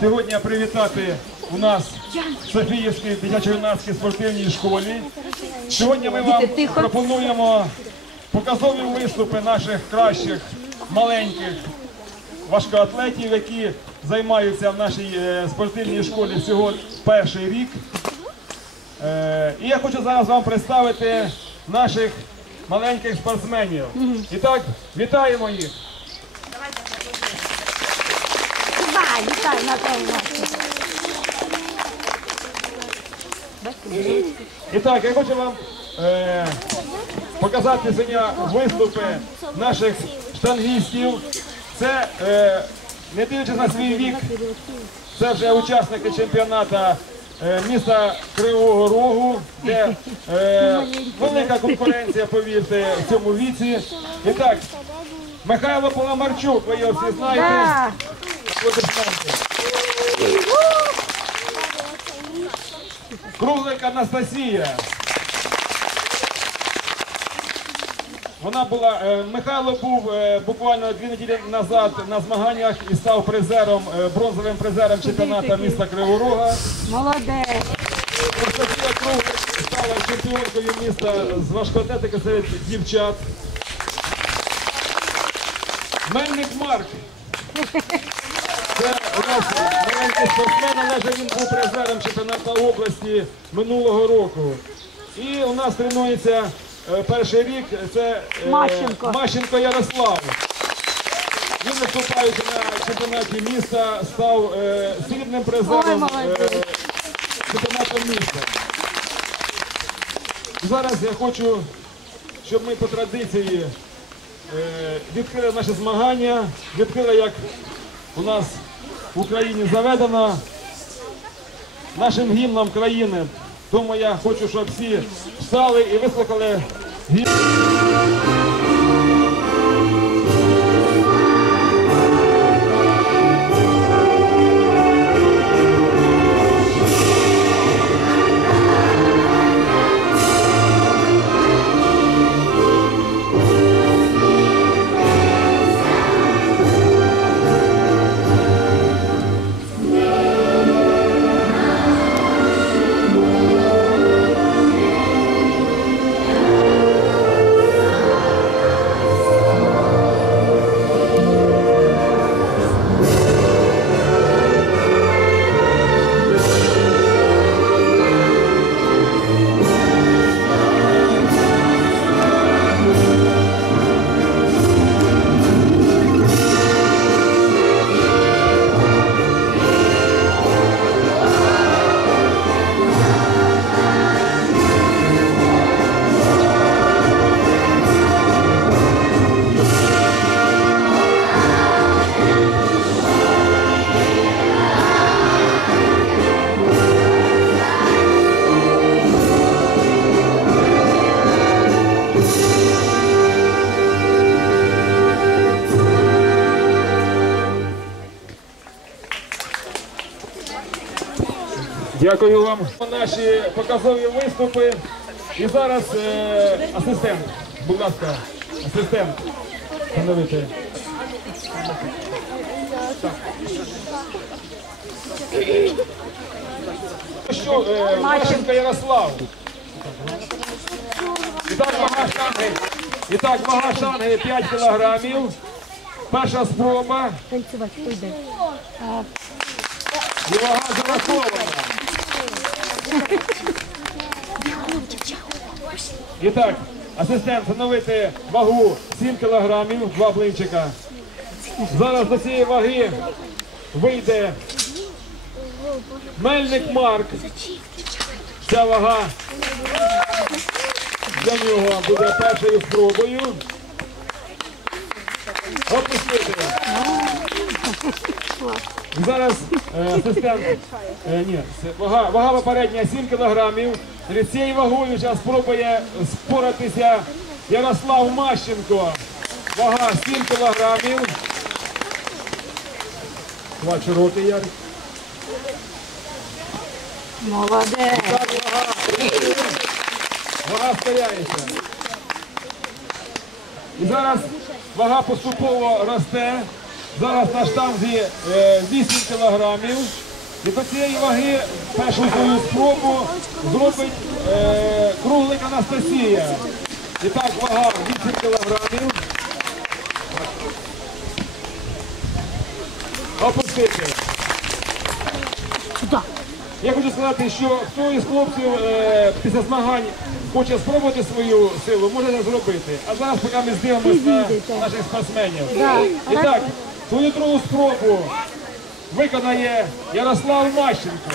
Сьогодні привітати у нас в Софіївській дитячо-юнацькій спортивній школі. Сьогодні ми вам пропонуємо показові виступи наших кращих маленьких важкоатлетів, які займаються в нашій е, спортивній школі всього перший рік. Е, І я хочу зараз вам представити наших маленьких спортсменів. І так, вітаємо їх! Вітай, вітай, напевно. І так, я хочу вам е, показати сьогодні виступи наших штангістів. Це, е, не дивлячись на свій вік, це вже учасники чемпіонату е, міста Кривого Рогу, де е, велика конкуренція, повірте, в цьому віці. І так, Михайло Паламарчук, ви його всі знаєте. Так. Круглик Анастасія. Вона була, е, Михайло був е, буквально дві неділі назад на змаганнях і став призером, е, бронзовим призером чемпіонату міста Криворога. Молодець. Анастасія Круглик стала чемпіонкою міста з важкоатлетики серед дівчат. Мельник Марк. У нас маленький спортсмен, але вже він був призером чемпіонату області минулого року. І у нас тренується е, перший рік. Це е, Мащенко. Мащенко Ярослав. Він виступаючи на чемпіонаті міста, став е, срібним призером е, чемпіонату міста. Зараз я хочу, щоб ми по традиції е, відкрили наші змагання, відкрили, як у нас в Україні заведено нашим гімном країни. Тому я хочу, щоб всі встали і вислухали гімн. Дякую вам. Наші показові виступи. І зараз е, асистент. Будь ласка, асистент. Становити. Ну Що, е, Мащенко Ярослав. І так, вага штанги. І так, вага штанги 5 кілограмів. Перша спроба. Танцювати пойде. І вага зарахована. І так, асистент встановити вагу 7 кілограмів, два блинчика. Зараз до цієї ваги вийде Мельник Марк. Ця вага для нього буде першою спробою. Опустити. Зараз е, е, ні, вага, вага попередня 7 кілограмів. З цією вагою зараз спробує споратися Ярослав Мащенко. Вага 7 кілограмів. Два широкий Ярик. Молодець. Вага. Вага старяється. І зараз вага поступово росте. Зараз на штанзі е, 8 кілограмів. І до цієї ваги першу свою спробу зробить е, круглик Анастасія. І так, вага 8 кілограмів. Опустити. Я хочу сказати, що хто із хлопців е, після змагань хоче спробувати свою силу, може це зробити. А зараз поки ми здивимося на наших спортсменів. І так, свою другу спробу виконає Ярослав Мащенко.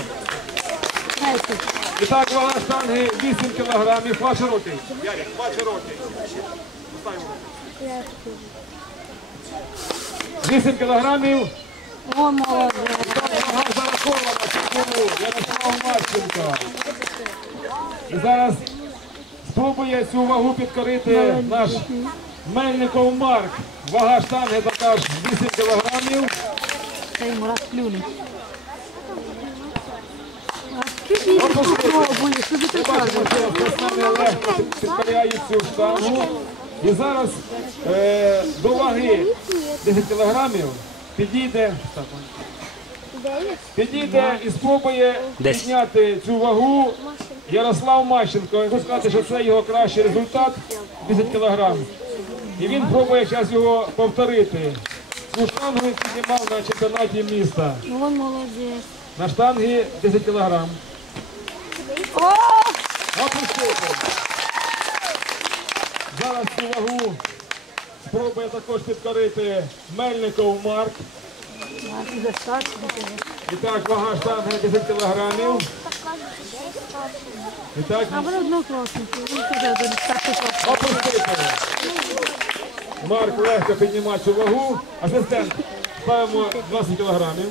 І так, вага штанги 8 кілограмів, два широкі. Ярик, два широкі. 8 кілограмів. О, молодець. Вага зарахована цьому Ярослав Марченко. І зараз спробує цю вагу підкорити наш Мельников Марк. Вага штанги така ж 8 кілограмів. Це йому розплюнуть. А скільки ти спробуєш? Що ти Ми бачимо, легко під- цю штангу. І зараз е, до ваги 10 кілограмів підійде, підійде і спробує підняти цю вагу Ярослав Мащенко. Я хочу сказати, що це його кращий результат 10 кілограмів. І він пробує зараз його повторити. Цю штангу він піднімав на чемпіонаті міста. Він молодець. На штангі 10 кілограм. Опустити. Зараз цю вагу спробує також підкорити Мельников Марк. І так, вага штанги 10 кілограмів. І так, А вони однокласники. Він теж старший клас. опустити. Марк легко піднімає цю вагу. Асистент, ставимо 20 кілограмів.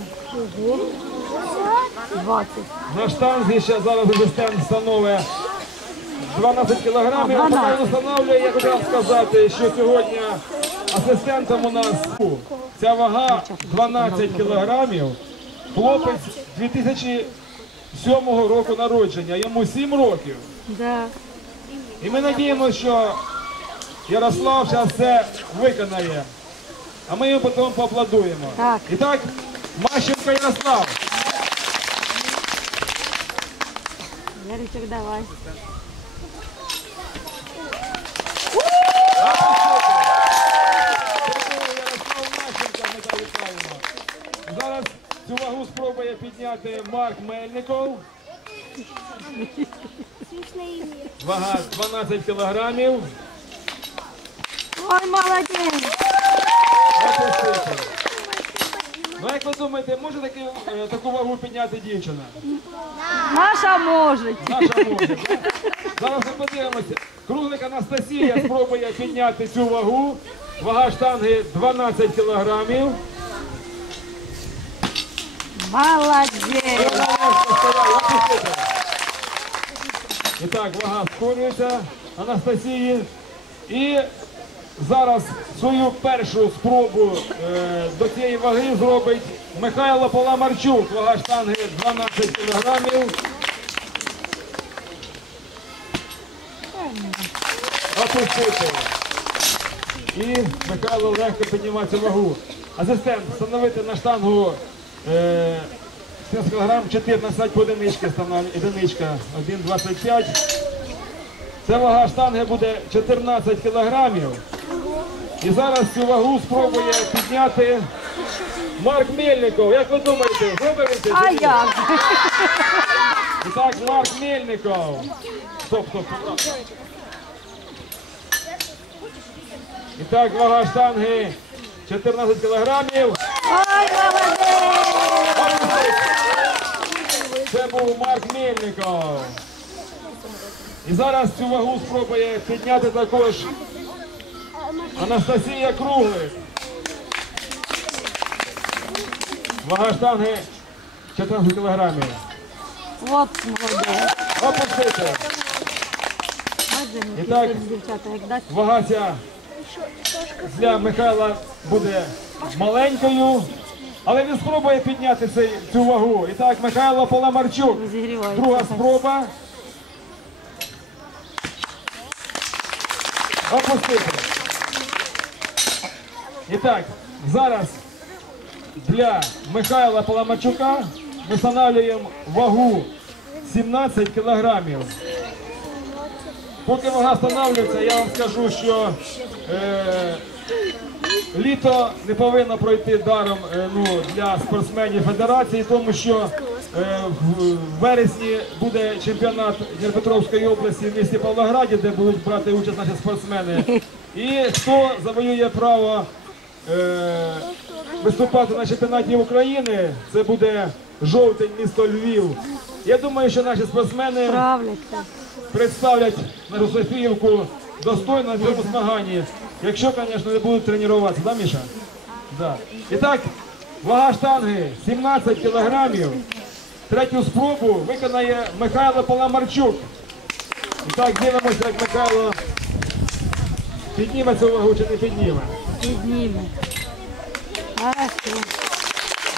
20. На штанзі ще зараз асистент встановить 12 кілограмів. А, А 12. поки він встановлює, я хотів сказати, що сьогодні асистентом у нас ця вага 12 кілограмів. Хлопець 2007 року народження, йому 7 років. Да. І ми надіємося, що Ярослав зараз це виконає. А ми йому потім поаплодуємо. Так. І так, Мащенко Ярослав. Яричок, давай. Зараз цю вагу спробує підняти Марк Мельников. Вага 12 кілограмів. Ой, молодець. Ну, як ви думаєте, може таки, е, таку вагу підняти дівчина? Наша може. Наша може. да? Зараз ми подивимося. Круглик Анастасія спробує підняти цю вагу. Вага штанги 12 кілограмів. Молодець. І так, вага скорюється Анастасії. І зараз свою першу спробу е, до цієї ваги зробить Михайло Поламарчук. Вага штанги 12 кілограмів. Опустити. І Михайло легко піднімає цю вагу. Асистент, встановити на штангу е, 7 кг 14 по одинички, одиничка 1,25. Це вага штанги буде 14 кілограмів. І зараз цю вагу спробує підняти Марк Мельников. Як ви думаєте, це? А як? І так, Марк Мельников. Стоп, стоп, стоп. І так, вага штанги 14 кілограмів. Це був Марк Мельников. І зараз цю вагу спробує підняти також Анастасія Круглик. Вага штанги 14 кілограмів. От молодець. Опустити. І так. сильні дівчата, як дасть. Вага ця для Михайла буде маленькою, але він спробує підняти цей, цю вагу. І так, Михайло Поламарчук. Друга спроба. Опустити. І так, зараз для Михайла Паламарчука ми встановлюємо вагу 17 кілограмів. Поки вага встановлюється, я вам скажу, що е, літо не повинно пройти даром е, ну, для спортсменів федерації, тому що е, в вересні буде чемпіонат Дніпропетровської області в місті Павлограді, де будуть брати участь наші спортсмени. І хто завоює право е, виступати на чемпіонаті України, це буде жовтень місто Львів. Я думаю, що наші спортсмени представлять нашу Софіївку достойно на цьому змаганні. Якщо, звісно, не будуть тренуватися, да, Міша? Да. І так, вага штанги 17 кілограмів. Третю спробу виконає Михайло Паламарчук. І так, дивимося, як Михайло підніме цю вагу чи не підніме. Підніме. Хорошо.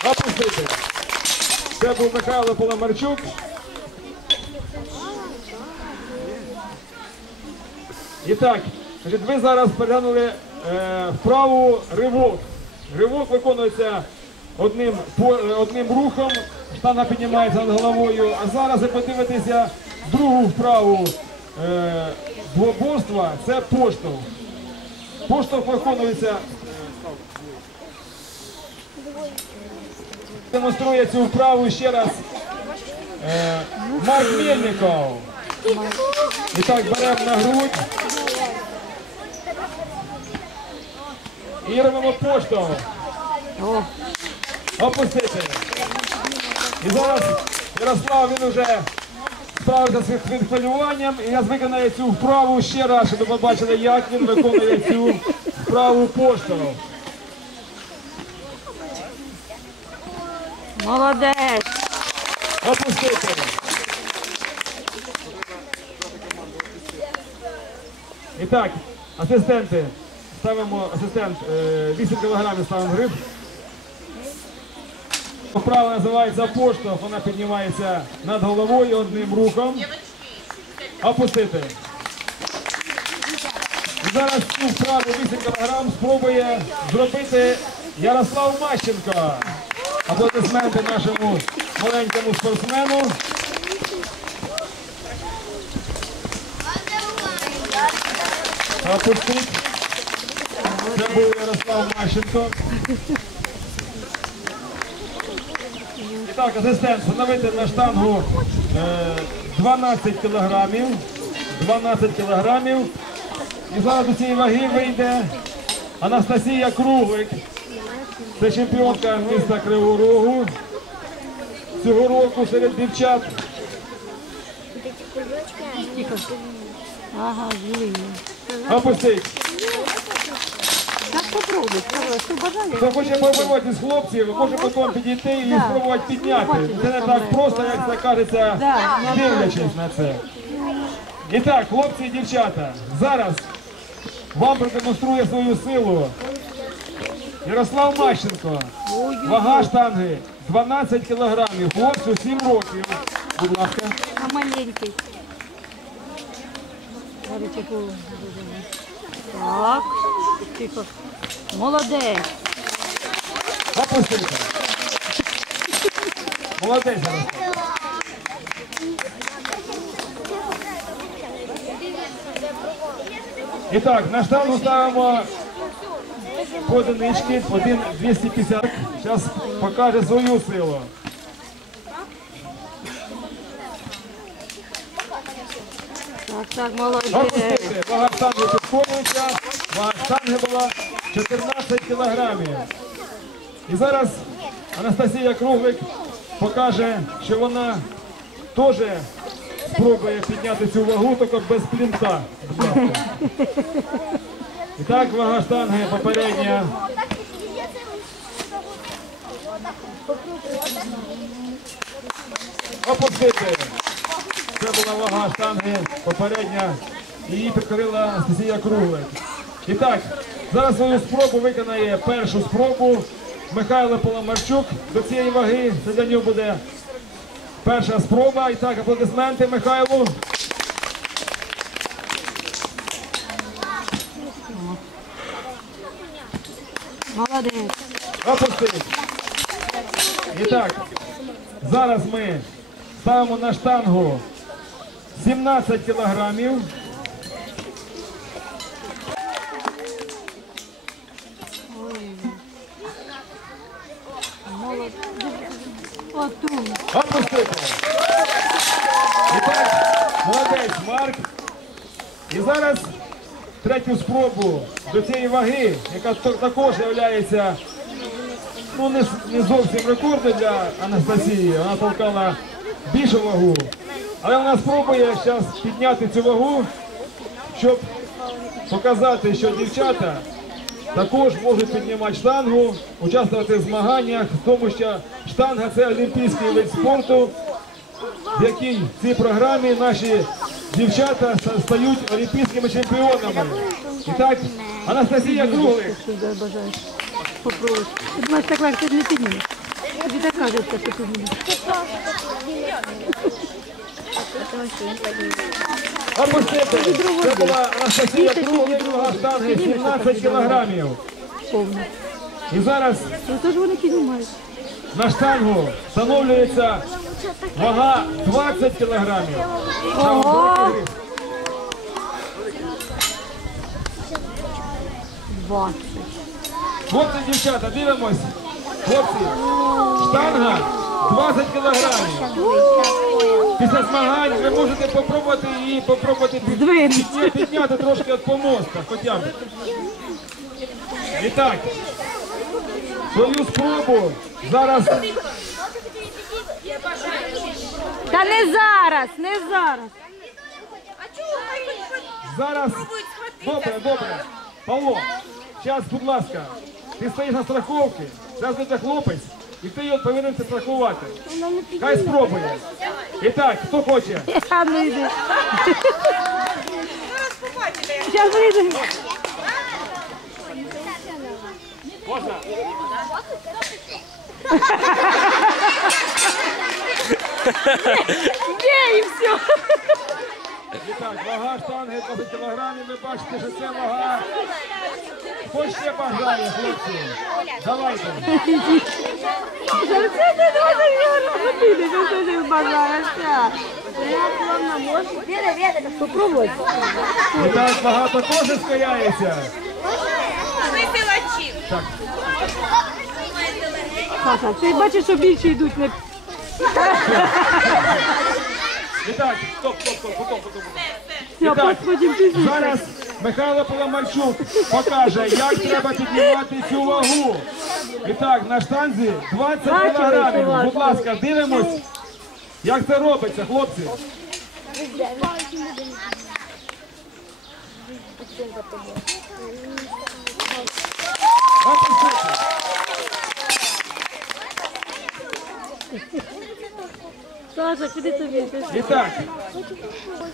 Опустити. Це був Михайло Паламарчук. І так, ви зараз переглянули е, вправу ривок. Ривок виконується одним, е, одним рухом, штанга піднімається над головою. А зараз ви подивитеся другу вправу е, двоборства, це поштовх. Поштовх виконується демонструє цю вправу ще раз е, Марк Мельников. І так беремо на грудь. І робимо поштовх. Опустити. І зараз Ярослав він вже справився з своїм хвилюванням і зараз виконає цю вправу ще раз, щоб ви побачили, як він виконує цю вправу поштовх. молодець. Опустити. І так, асистенти. Ставимо асистент е, 8 кг ставимо гриб. Вправа називається поштовх, вона піднімається над головою одним рухом. Опустити. Зараз цю вправу 8 кг спробує зробити Ярослав Мащенко. Аплодисменти нашому маленькому спортсмену. Опустить. Це був Ярослав Мащенко. І так, асистент, встановити на штангу е, 12 кілограмів. 12 кілограмів. І зараз до цієї ваги вийде Анастасія Круглик. Це чемпіонка міста Кривого Рогу. Цього року серед дівчат. Ага. Опустить. Так попробуй. Що бажання? Хто хоче побивати з хлопців, може потім підійти і спробувати підняти. Це не так просто, як це кажеться, дивлячись на це. І так, хлопці і дівчата, зараз вам продемонструє свою силу Ярослав Мащенко. Вага штанги 12 кілограмів, хлопцю 7 років. Будь ласка. А маленький. Так. Тихо. Молодець. Молодець, І так, на штангу ставимо по одинички, один 250. Зараз покаже свою силу. Так, так, молодець. Штанги підходиться. Штанги була 14 кілограмів. І зараз Анастасія Круглик покаже, що вона теж спробує підняти цю вагу, тільки без плінта. І так, вага штанги попередня. Опустити. Це була вага штанги попередня. Її підкорила Анастасія Круглик. І так, зараз свою спробу виконає першу спробу Михайло Поломарчук до цієї ваги. Це для нього буде перша спроба. І так, аплодисменти Михайлу. Молодець. Опустити. І так, зараз ми ставимо на штангу 17 кілограмів. Опустити. І так, молодець, Марк. І зараз третю спробу до цієї ваги, яка також є ну, не, не зовсім рекордною для Анастасії. Вона толкала більшу вагу. Але вона спробує зараз підняти цю вагу, щоб показати, що дівчата також можуть піднімати штангу, участвувати в змаганнях, тому що штанга це олімпійський вид спорту, в якій в цій програмі наші дівчата стають олімпійськими чемпіонами. І так, Анастасія Круглик. Опустити. Це була Анастасія Круглик, друга штанги 17 кілограмів. І зараз Ну то ж вони піднімають. На штангу встановлюється вага 20 кілограмів. Ого! Хлопці, дівчата, дивимось. Хлопці, штанга 20 кілограмів. Після змагань ви можете попробувати її попробувати підняти трошки від помоста, хоча б. І так, свою спробу зараз Та не зараз, не зараз. Зараз. Добре, добре. Павло, зараз, будь ласка, ти стоїш на страховці, зараз буде хлопець, і ти його повинен це страхувати. Хай спробує. І так, хто хоче? А ну йди. Зараз вийде. Можна? Є і все. І так, вага штанги 20 кілограмів, ви бачите, що це вага. Хто ще бажає, хлопці? Давайте. Це ти дуже гарно піде, що ти бажаєшся. Попробуй. І так, багато теж скоряється. Так, Саша, ти бачиш, що більше йдуть не і так, стоп, стоп, стоп, потом, потом, потом. все, потім пізніше. Зараз Михайло Паламарчук покаже, як треба піднімати цю вагу. І так, на штанзі 20 Бачили, кілограмів. Будь ласка, дивимось, як це робиться, хлопці. Опустити. Саша, куди тобі? І так,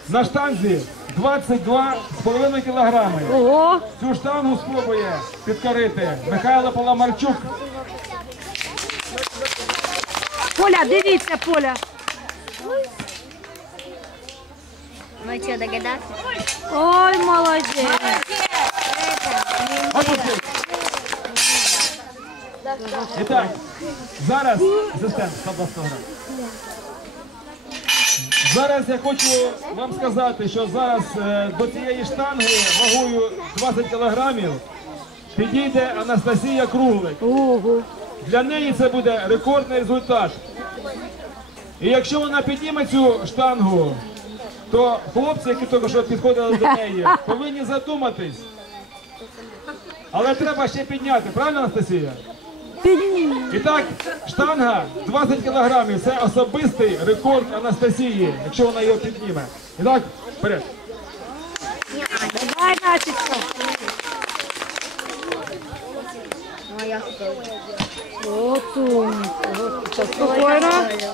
на штанзі 22,5 кілограми. Ого, Цю штангу спробує підкорити Михайло Паламарчук. Поля, дивіться, Поля. Ну что, догадаться? Ой, молодець. Опустіть. І так, зараз асистент, 120 грам. Зараз я хочу вам сказати, що зараз е, до цієї штанги вагою 20 кілограмів підійде Анастасія Круглик. Для неї це буде рекордний результат. І якщо вона підніме цю штангу, то хлопці, які тільки що підходили до неї, повинні задуматись. Але треба ще підняти, правильно, Анастасія? І так, штанга 20 кілограмів. Це особистий рекорд Анастасії, якщо вона його підніме. І так, вперед. Давай, Настечка. А я хотел. От. Спокійно. Ой, молодець.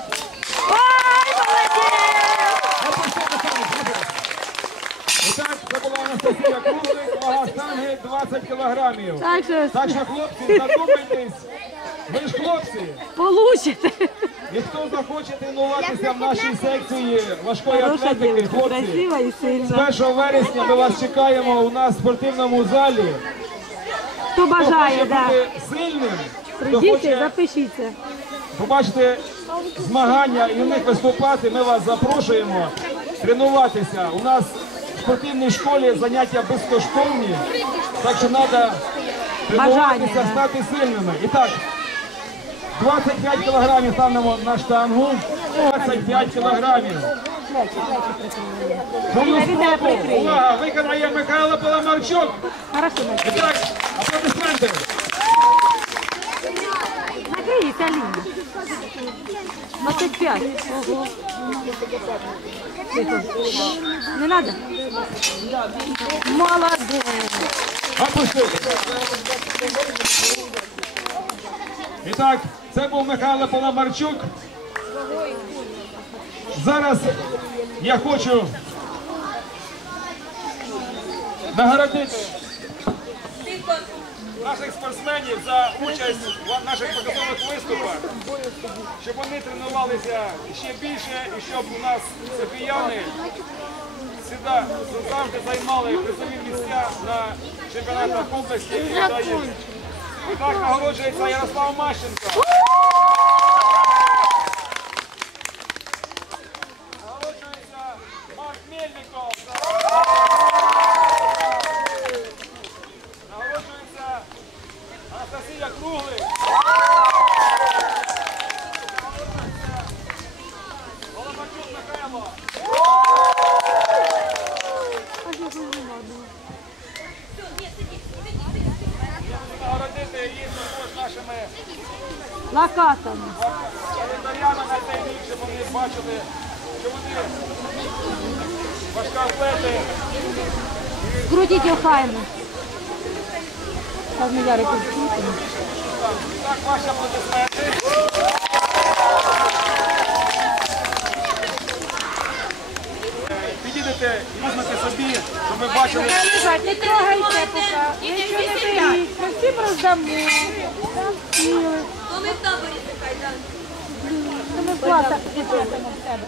І так, це була Анастасія Круглик, вага штанги 20 кілограмів. Так що Так що, хлопці, задумайтесь. Ви ж хлопці. получите. І хто захоче тренуватися в нашій секції важкої Хороша атлетики, дівчинка, хлопці, красива і з 1 вересня ми вас чекаємо у нас в спортивному залі. Хто Хто бажає, хоче да. бути сильним, хто Прийдіть, хоче запишіться. побачити змагання і в них виступати, ми вас запрошуємо тренуватися. У нас в спортивній школі заняття безкоштовні, так що треба тренуватися, Бажання, да. стати сильними. І так, 25 кілограмів ставимо на штангу. 25 кілограмів. Увага! Виконає Михайло Паламарчук. Так, аплодисменти. Накрийся, Аліна. 25. Ого. Не надо? Молодець. Опустити. І так, це був Михайло Паламарчук. Зараз я хочу нагородити наших спортсменів за участь в наших показових виступах, щоб вони тренувалися ще більше і щоб у нас софіяни завжди, займали призові місця на чемпіонатах області так нагороджується Ярослав Мащенко. Нагороджується Марк Мельников. Нагороджується Анастасія Круглик. Нагороджується Голомачук Михайло. Нагородити їх також нашими Лакатами. календарями на цей рік, щоб вони бачили, що вони важкоатлети. Скрутіть охайно. Зараз ми Ярику скрутимо. Так, ваші аплодисменти. Підійдете і візьмете собі, щоб ви бачили. не трогайте поки. Нічого не беріть. Всім роздамо. Сіли. Ну, в таборі нехай, так. Ну, ми в класах підписуємо в себе.